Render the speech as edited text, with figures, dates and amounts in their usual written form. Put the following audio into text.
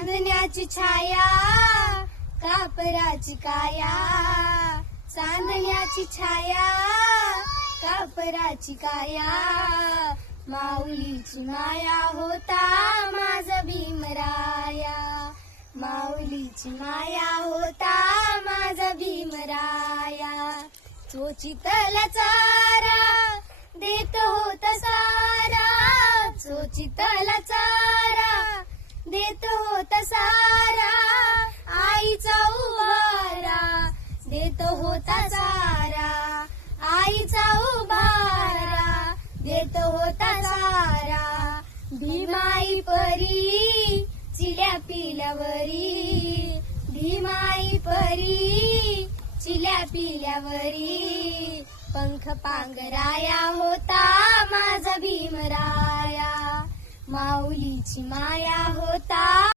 चांदण्याची छाया कापराची काया, चांदण्याची छाया कापराची काया, माऊलीची माया होता माझा भीमराया, माऊलीची माया होता माझा भीमराया. चोचितला चारा देत होता सारा, चोचितला चारा देत होता सारा, आईचा उभारा देत होता सारा, आईचा उभारा देत होता सारा. भीमाई परी चिल्या पिल्यावरी, भीमाई परी चिल्या पिल्यावरी, पंख पांघराया होता माझा भीमराया, माऊलीची माया होता